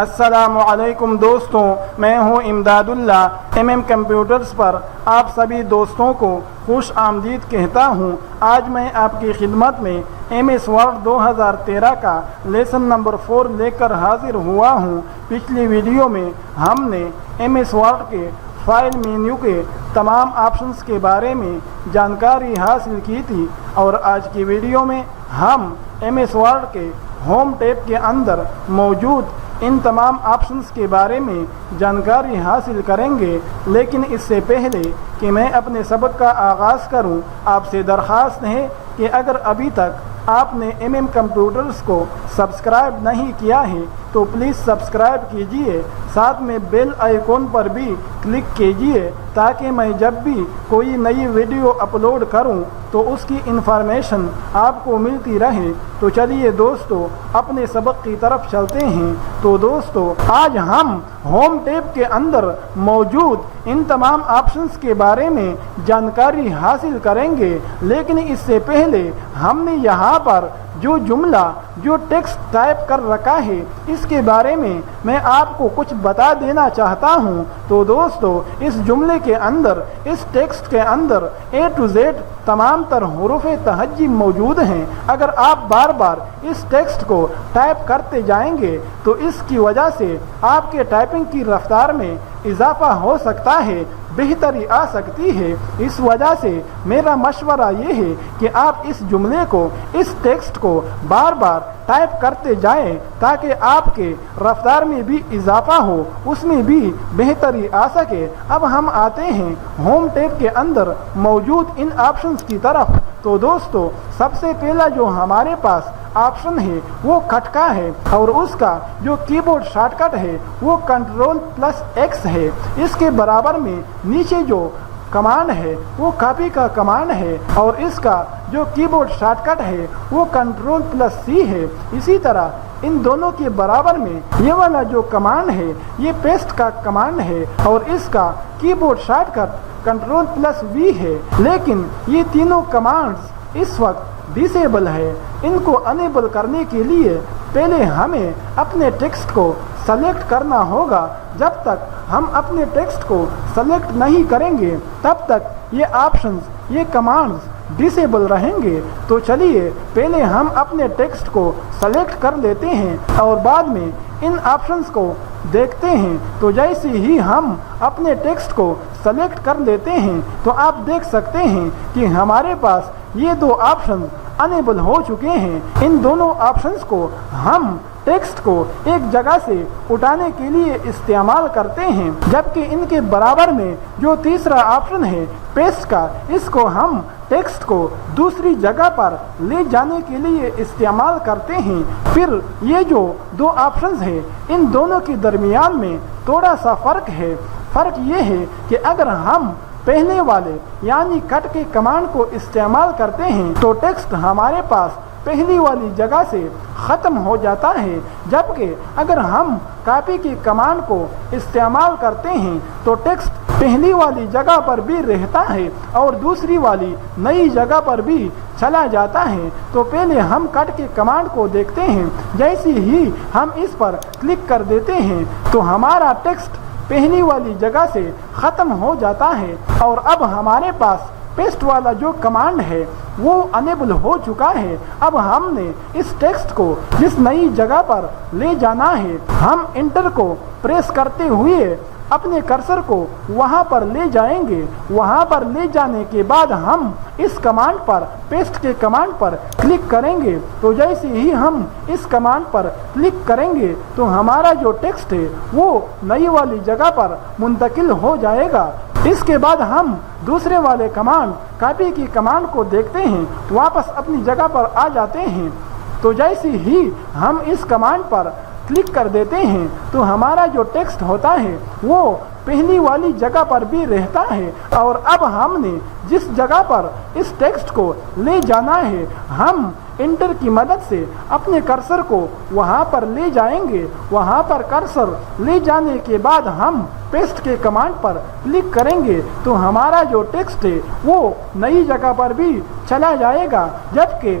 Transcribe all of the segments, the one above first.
السلام علیکم دوستوں، میں ہوں امداداللہ کمپیوٹرز پر آپ سبھی دوستوں کو خوش آمدید کہتا ہوں۔ آج میں آپ کی خدمت میں MS Word 2013 کا لیسن نمبر 4 لے کر حاضر ہوا ہوں۔ پچھلی ویڈیو میں ہم نے MS Word کے فائل مینیو کے تمام آپشنز کے بارے میں جانکاری حاصل کی تھی، اور آج کی ویڈیو میں ہم MS Word کے ہوم ٹیب کے اندر موجود ان تمام آپشنز کے بارے میں جانکاری حاصل کریں گے۔ لیکن اس سے پہلے کہ میں اپنے سبق کا آغاز کروں، آپ سے درخواست ہے کہ اگر ابھی تک آپ نے کمپیوٹرز کو سبسکرائب نہیں کیا ہے تو پلیز سبسکرائب کیجئے، ساتھ میں بیل آئیکن پر بھی کلک کیجئے تاکہ میں جب بھی کوئی نئی ویڈیو اپلوڈ کروں تو اس کی انفارمیشن آپ کو ملتی رہے۔ تو چلیے دوستو اپنے سبق کی طرف چلتے ہیں۔ تو دوستو آج ہم ہوم ٹیب کے اندر موجود ان تمام آپشنز کے بارے میں جانکاری حاصل کریں گے، لیکن اس سے پہلے ہم نے یہاں پر جو جملہ جو ٹیکسٹ ٹائپ کر رکھا ہے اس کے بارے میں آپ کو کچھ بتا دینا چاہتا ہوں۔ تو دوستو اس جملے کے اندر، اس ٹیکسٹ کے اندر A to Z تمام تر حروف تہجی موجود ہیں۔ اگر آپ بار بار اس ٹیکسٹ کو ٹائپ کرتے جائیں گے تو اس کی وجہ سے آپ کے ٹائپنگ کی رفتار میں اضافہ ہو سکتا ہے، بہتری آ سکتی ہے۔ اس وجہ سے میرا مشورہ یہ ہے کہ آپ اس جملے کو، اس ٹیکسٹ کو بار بار ٹائپ کرتے جائیں تاکہ آپ کے رفتار میں بھی اضافہ ہو، اس میں بھی بہتری آ سکے۔ اب ہم آتے ہیں ہوم ٹیب کے اندر موجود ان آپشنز کی طرف۔ تو دوستو سب سے پہلا جو ہمارے پاس آپشن ہے وہ کٹ کا ہے، اور اس کا جو کی بورڈ شارٹ کٹ ہے وہ Ctrl+X ہے۔ اس کے برابر میں نیچے جو کمانڈ ہے وہ کاپی کا کمانڈ ہے، اور اس کا جو کی بورڈ شارٹ کٹ ہے وہ Ctrl+C ہے۔ اسی طرح ان دونوں کے برابر میں یہ والا جو کمانڈ ہے یہ پیسٹ کا کمانڈ ہے، اور اس کا کی بورڈ شارٹ کٹ Ctrl+V ہے۔ لیکن یہ تینوں کمانڈز اس وقت ڈسیبل ہے۔ ان کو انیبل کرنے کے لیے پہلے ہمیں اپنے ٹیکسٹ کو سلیکٹ کرنا ہوگا۔ جب تک ہم اپنے ٹیکسٹ کو سلیکٹ نہیں کریں گے تب تک یہ آپشنز، یہ کمانڈز ڈسیبل رہیں گے۔ تو چلیے پہلے ہم اپنے ٹیکسٹ کو سلیکٹ کر لیتے ہیں اور بعد میں ان آپشنز کو دیکھتے ہیں۔ تو جیسے ہی ہم اپنے ٹیکسٹ کو سلیکٹ کر لیتے ہیں تو آپ دیکھ سکتے ہیں کہ ہمارے پاس یہ دو آپشن انیبل ہو چکے ہیں۔ ان دونوں آپشنز کو ہم ٹیکسٹ کو ایک جگہ سے اٹھانے کے لیے استعمال کرتے ہیں، جبکہ ان کے برابر میں جو تیسرا آپشن ہے پیسٹ کا، اس کو ہم ٹیکسٹ کو دوسری جگہ پر لے جانے کے لیے استعمال کرتے ہیں۔ پھر یہ جو دو آپشنز ہیں ان دونوں کے درمیان میں تھوڑا سا فرق ہے۔ فرق یہ ہے کہ اگر ہم پہلے والے یعنی کٹ کے کمانڈ کو استعمال کرتے ہیں تو ٹیکسٹ ہمارے پاس پہلی والی جگہ سے ختم ہو جاتا ہے، جبکہ اگر ہم کاپی کی کمانڈ کو استعمال کرتے ہیں تو ٹیکسٹ پہلی والی جگہ پر بھی رہتا ہے اور دوسری والی نئی جگہ پر بھی چلا جاتا ہے۔ تو پہلے ہم کٹ کے کمانڈ کو دیکھتے ہیں۔ جیسے ہی ہم اس پر کلک کر دیتے ہیں تو ہمارا ٹیکسٹ پہلی والی جگہ سے ختم ہو جاتا ہے، اور اب ہمارے پاس پیسٹ والا جو کمانڈ ہے وہ انیبل ہو چکا ہے۔ اب ہم نے اس ٹیکسٹ کو جس نئی جگہ پر لے جانا ہے، ہم انٹر کو پریس کرتے ہوئے اپنے کرسر کو وہاں پر لے جائیں گے۔ وہاں پر لے جانے کے بعد ہم اس کمانڈ پر، پیسٹ کے کمانڈ پر کلک کریں گے۔ تو جیسے ہی ہم اس کمانڈ پر کلک کریں گے تو ہمارا جو ٹیکسٹ ہے وہ نئی والی جگہ پر منتقل ہو جائے گا۔ اس کے بعد ہم دوسرے والے کمانڈ، کاپی کی کمانڈ کو دیکھتے ہیں، واپس اپنی جگہ پر آ جاتے ہیں۔ تو جیسے ہی ہم اس کمانڈ پر کلک کر دیتے ہیں تو ہمارا جو ٹیکسٹ ہوتا ہے وہ پہلی والی جگہ پر بھی رہتا ہے، اور اب ہم نے جس جگہ پر اس ٹیکسٹ کو لے جانا ہے ہم انٹر کی مدد سے اپنے کرسر کو وہاں پر لے جائیں گے۔ وہاں پر کرسر لے جانے کے بعد ہم پیسٹ کے کمانڈ پر کلک کریں گے تو ہمارا جو ٹیکسٹ ہے وہ نئی جگہ پر بھی چلا جائے گا، جبکہ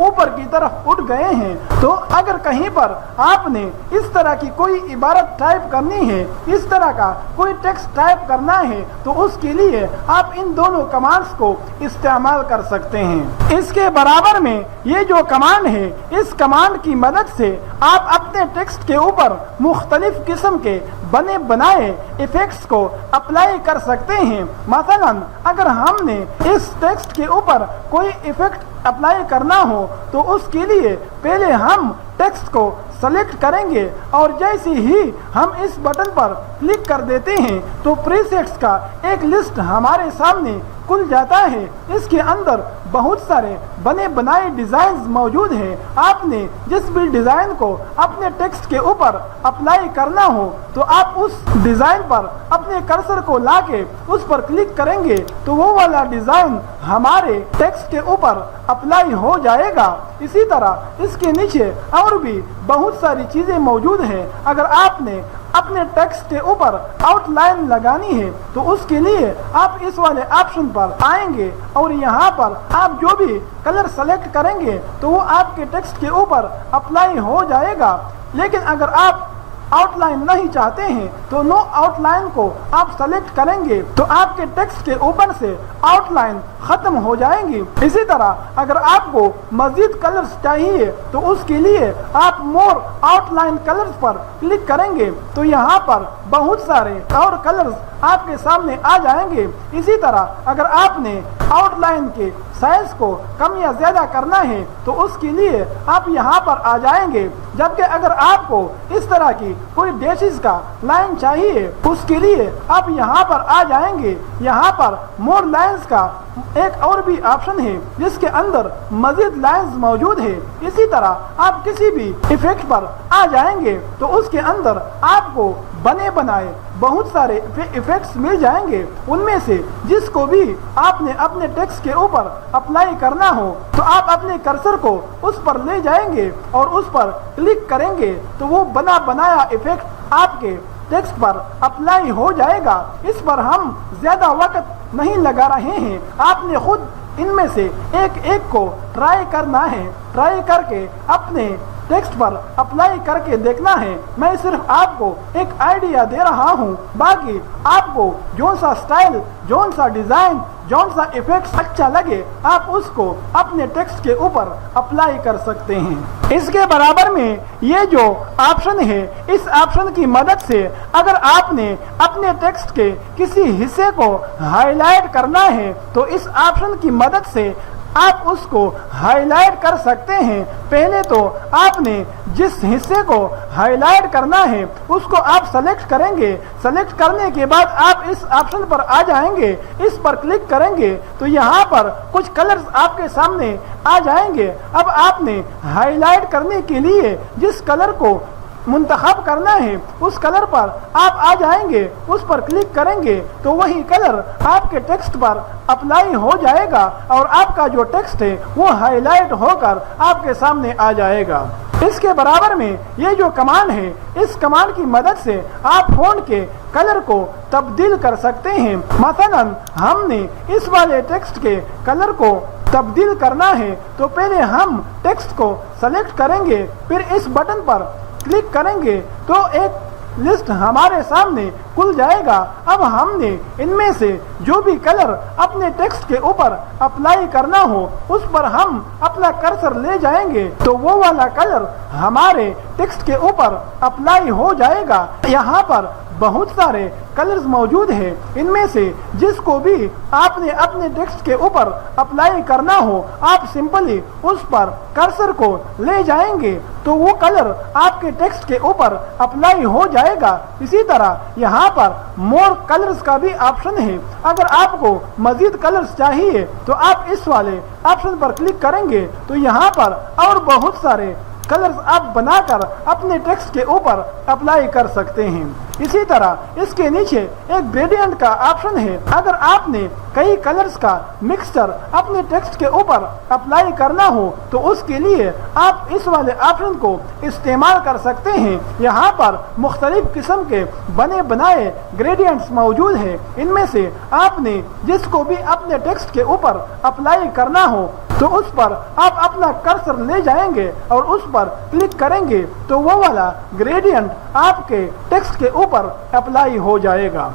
اوپر کی طرف اٹھ گئے ہیں۔ تو اگر کہیں پر آپ نے اس طرح کی کوئی عبارت ٹائپ کرنی ہے، اس طرح کا کوئی ٹیکسٹ ٹائپ کرنا ہے، تو اس کے لیے آپ ان دونوں کمانڈز کو استعمال کر سکتے ہیں۔ اس کے برابر میں یہ جو کمانڈ ہے، اس کمانڈ کی مدد سے آپ اپنے ٹیکسٹ کے اوپر مختلف قسم کے بنے بنائے ایفیکٹس کو اپلائی کر سکتے ہیں۔ مثلا اگر ہم نے اس ٹیکسٹ کے اوپر کوئی ایفیکٹ اپلائی کرنا ہو تو اس کے لیے پہلے ہم ٹیکسٹ کو سلیکٹ کریں گے، اور جیسے ہی ہم اس بٹن پر کلک کر دیتے ہیں تو پریسیٹس کا ایک لسٹ ہمارے سامنے کھل جاتا ہے۔ اس کے اندر بہت سارے بنے بنائے ڈیزائنز موجود ہیں۔ آپ نے جس بھی ڈیزائن کو اپنے ٹیکسٹ کے اوپر اپلائی کرنا ہو تو آپ اس ڈیزائن پر اپنے کرسر کو لا کے اس پر کلک کریں گے تو وہ والا ڈیزائن ہمارے ٹیکسٹ کے اوپر اپلائی ہو جائے گا۔ اسی طرح اس کے نیچے اور بھی بہت ساری چیزیں موجود ہیں۔ اگر آپ نے اپنے ٹیکسٹ کے اوپر آؤٹ لائن لگانی ہے تو اس کے لیے آپ اس والے آپشن پر آئیں گے، اور یہاں پر آپ جو بھی کلر سلیکٹ کریں گے تو وہ آپ کے ٹیکسٹ کے اوپر اپلائی ہو جائے گا۔ لیکن اگر آپ آؤٹ لائن نہیں چاہتے ہیں تو نو آؤٹ لائن کو آپ سلیکٹ کریں گے تو آپ کے ٹیکسٹ کے اوپر سے آؤٹ لائن ختم ہو جائیں گی۔ اسی طرح اگر آپ کو مزید کلرز چاہیے تو اس کے لیے آپ مور آؤٹ لائن کلرز پر کلک کریں گے تو یہاں پر بہت سارے اور کلرز آپ کے سامنے آ جائیں گے۔ اسی طرح اگر آپ نے آؤٹ لائن کے سائز کو کم یا زیادہ کرنا ہے تو اس کے لیے آپ یہاں پر آ جائیں گے، جبکہ اگر آپ کو اس طرح کی کوئی ڈیشز کا لائن چاہیے اس کے لیے آپ یہاں پر آ جائیں گے۔ یہاں پر مور لائنز کا ایک اور بھی آپشن ہے جس کے اندر مزید لائنز موجود ہے۔ اسی طرح آپ کسی بھی ایفیکٹ پر آ جائیں گے تو اس کے اندر آپ کو بنے بنائے بہت سارے ایفیکٹس مل جائیں گے۔ ان میں سے جس کو بھی آپ نے اپنے ٹیکسٹ کے اوپر اپلائی کرنا ہو تو آپ اپنے کرسر کو اس پر لے جائیں گے اور اس پر کلک کریں گے تو وہ بنا بنایا ایفیکٹ آپ کے ٹیکسٹ پر اپلائی ہو جائے گا۔ اس پر ہم زیادہ وقت نہیں لگا رہے ہیں، آپ نے خود ان میں سے ایک ایک کو ٹرائی کرنا ہے، ٹرائی کر کے اپنے ٹیکسٹ پر اپلائی کر کے دیکھنا ہے۔ میں صرف آپ کو ایک آئیڈیا دے رہا ہوں، باقی آپ کو جون سا سٹائل، جون سا ڈیزائن، جون سا ایفیکٹس اچھا لگے آپ اس کو اپنے ٹیکسٹ کے اوپر اپلائی کر سکتے ہیں۔ اس کے برابر میں یہ جو آپشن ہے، اس آپشن کی مدد سے اگر آپ نے اپنے ٹیکسٹ کے کسی حصے کو ہائی لائٹ کرنا ہے تو اس آپشن کی مدد سے آپ اس کو ہائی لائٹ کر سکتے ہیں۔ پہلے تو آپ نے جس حصے کو ہائی لائٹ کرنا ہے اس کو آپ سلیکٹ کریں گے، سلیکٹ کرنے کے بعد آپ اس آپشن پر آ جائیں گے، اس پر کلک کریں گے تو یہاں پر کچھ کلرز آپ کے سامنے آ جائیں گے۔ اب آپ نے ہائی لائٹ کرنے کے لیے جس کلر کو منتخب کرنا ہے اس کلر پر آپ آ جائیں گے، اس پر کلک کریں گے تو وہی کلر آپ کے ٹیکسٹ پر اپلائی ہو جائے گا اور آپ کا جو ٹیکسٹ ہے وہ ہائی لائٹ ہو کر آپ کے سامنے آ جائے گا۔ اس کے برابر میں یہ جو کمانڈ ہے، اس کمانڈ کی مدد سے آپ فونٹ کے کلر کو تبدیل کر سکتے ہیں۔ مثلا ہم نے اس والے ٹیکسٹ کے کلر کو تبدیل کرنا ہے تو پہلے ہم ٹیکسٹ کو سلیکٹ کریں گے، پھر اس بٹن پر کلک کریں گے تو ایک لسٹ ہمارے سامنے کھل جائے گا۔ اب ہم نے ان میں سے جو بھی کلر اپنے ٹیکسٹ کے اوپر اپلائی کرنا ہو اس پر ہم اپنا کرسر لے جائیں گے تو وہ والا کلر ہمارے ٹیکسٹ کے اوپر اپلائی ہو جائے گا۔ یہاں پر بہت سارے کلرز موجود ہیں، ان میں سے جس کو بھی آپ نے اپنے ٹیکسٹ کے اوپر اپلائی کرنا ہو آپ سمپلی اس پر کرسر کو لے جائیں گے تو وہ کلر آپ کے ٹیکسٹ کے اوپر اپلائی ہو جائے گا۔ اسی طرح یہاں پر مور کلرز کا بھی آپشن ہے، اگر آپ کو مزید کلرز چاہیے تو آپ اس والے آپشن پر کلک کریں گے تو یہاں پر اور بہت سارے کلرز آپ بنا کر اپنے ٹیکسٹ کے اوپر اپلائی کر سکتے ہیں۔ اسی طرح اس کے نیچے ایک گریڈینٹ کا آپشن ہے، اگر آپ نے کئی کلرز کا مکسچر اپنے ٹیکسٹ کے اوپر اپلائی کرنا ہو تو اس کے لیے آپ اس والے آپشن کو استعمال کر سکتے ہیں۔ یہاں پر مختلف قسم کے بنے بنائے گریڈینٹس موجود ہیں، ان میں سے آپ نے جس کو بھی اپنے ٹیکسٹ کے اوپر اپلائی کرنا ہو تو اس پر آپ اپنا کرسر لے جائیں گے اور اس پر کلک کریں گے تو وہ والا گریڈینٹ آپ کے ٹیکسٹ کے اوپر اپلائی ہو جائے گا۔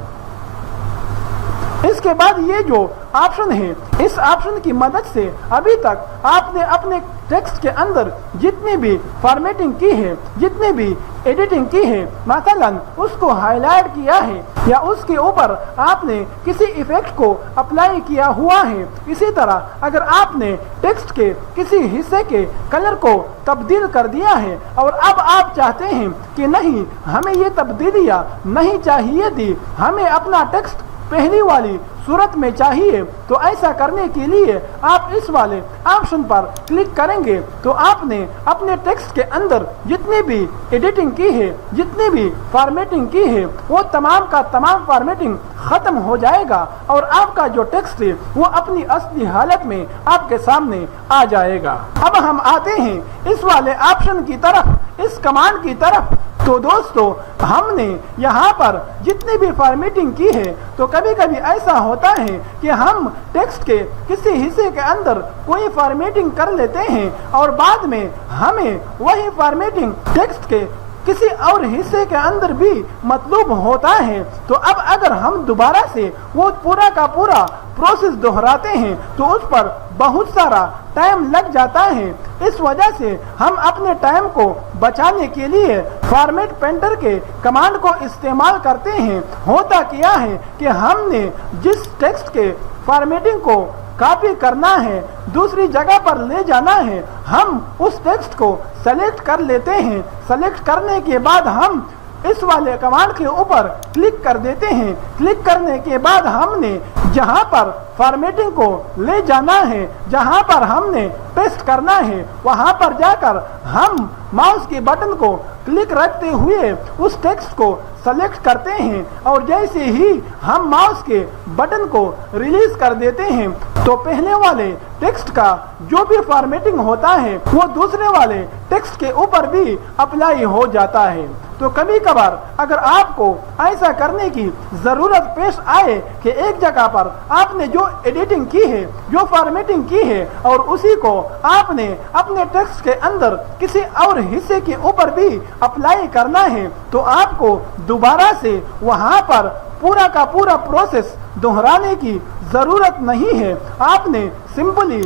اس کے بعد یہ جو آپشن ہے، اس آپشن کی مدد سے ابھی تک آپ نے اپنے ٹیکسٹ کے اندر جتنی بھی فارمیٹنگ کی ہے، جتنی بھی ایڈیٹنگ کی ہے، مثلا اس کو ہائی لائٹ کیا ہے یا اس کے اوپر آپ نے کسی ایفیکٹ کو اپلائی کیا ہوا ہے، اسی طرح اگر آپ نے ٹیکسٹ کے کسی حصے کے کلر کو تبدیل کر دیا ہے اور اب آپ چاہتے ہیں کہ نہیں، ہمیں یہ تبدیلیاں نہیں چاہیے تھی، ہمیں اپنا ٹیکسٹ پہلی والی صورت میں چاہیے، تو ایسا کرنے کے لیے آپ اس والے آپشن پر کلک کریں گے تو آپ نے اپنے ٹیکسٹ کے اندر جتنی بھی ایڈیٹنگ کی ہے، جتنی بھی فارمیٹنگ کی ہے، وہ تمام کا تمام فارمیٹنگ ختم ہو جائے گا اور آپ کا جو ٹیکسٹ ہے وہ اپنی اصلی حالت میں آپ کے سامنے آ جائے گا۔ اب ہم آتے ہیں اس والے آپشن کی طرف، اس کمانڈ کی طرف۔ تو دوستو، ہم نے یہاں پر جتنی بھی فارمیٹنگ کی ہے تو کبھی کبھی ایسا ہوتا ہے کہ ہم ٹیکسٹ کے کسی حصے کے اندر کوئی فارمیٹنگ کر لیتے ہیں اور بعد میں ہمیں وہی فارمیٹنگ ٹیکسٹ کے کسی اور حصے کے اندر بھی مطلوب ہوتا ہے، تو اب اگر ہم دوبارہ سے وہ پورا کا پورا پروسیس دہراتے ہیں تو اس پر بہت سارا ٹائم لگ جاتا ہے۔ اس وجہ سے ہم اپنے ٹائم کو بچانے کے لیے فارمیٹ پینٹر کے کمانڈ کو استعمال کرتے ہیں۔ ہوتا کیا ہے کہ ہم نے جس ٹیکسٹ کے فارمیٹنگ کو کاپی کرنا ہے، دوسری جگہ پر لے جانا ہے، ہم اس ٹیکسٹ کو سلیکٹ کر لیتے ہیں۔ سلیکٹ کرنے کے بعد ہم اس والے کمانڈ کے اوپر کلک کر دیتے ہیں۔ کلک کرنے کے بعد ہم نے جہاں پر فارمیٹنگ کو لے جانا ہے، جہاں پر ہم نے پیسٹ کرنا ہے، وہاں پر جا کر ہم ماؤس کے بٹن کو کلک رکھتے ہوئے اس ٹیکسٹ کو سلیکٹ کرتے ہیں اور جیسے ہی ہم ماؤس کے بٹن کو ریلیز کر دیتے ہیں تو پہلے والے ٹیکسٹ کا جو بھی فارمیٹنگ ہوتا ہے وہ دوسرے والے ٹیکسٹ کے اوپر بھی اپلائی ہو جاتا ہے۔ تو کبھی کبھار اگر آپ کو ایسا کرنے کی ضرورت پیش آئے کہ ایک جگہ پر آپ نے جو ایڈیٹنگ کی ہے، جو فارمیٹنگ کی ہے اور اسی کو آپ نے اپنے ٹیکسٹ کے اندر کسی اور حصے کے اوپر بھی اپلائی کرنا ہے، تو آپ کو دوبارہ سے وہاں پر پورا کا پورا پروسیس دہرانے کی ضرورت نہیں ہے۔ آپ نے سمپلی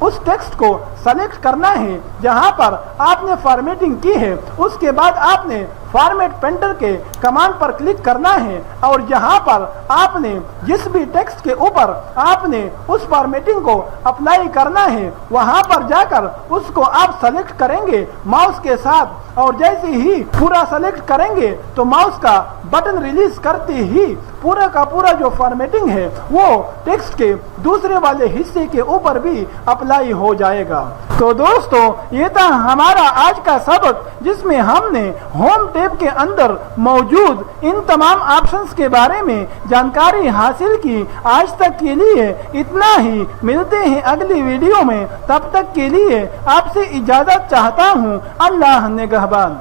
اس ٹیکسٹ کو سلیکٹ کرنا ہے جہاں پر آپ نے فارمیٹنگ کی ہے، اس کے بعد آپ نے فارمیٹ پینٹر کے کمانڈ پر کلک کرنا ہے اور جہاں پر آپ نے جس بھی ٹیکسٹ کے اوپر آپ نے اس فارمیٹنگ کو اپلائی کرنا ہے وہاں پر جا کر اس کو آپ سلیکٹ کریں گے ماؤس کے ساتھ، اور جیسے ہی پورا سلیکٹ کریں گے تو ماؤس کا بٹن ریلیز کرتے ہی پورا کا پورا جو فارمیٹنگ ہے وہ ٹیکسٹ کے دوسرے والے حصے کے اوپر بھی اپلائی ہو جائے گا۔ تو دوستو، یہ تھا ہمارا آج کا سبق جس میں ہم نے ہوم ٹیب کے اندر موجود ان تمام آپشنز کے بارے میں جانکاری حاصل کی۔ آج تک کے لیے اتنا ہی، ملتے ہیں اگلی ویڈیو میں، تب تک کے لیے آپ سے اجازت چاہتا ہوں۔ اللہ نگہبان۔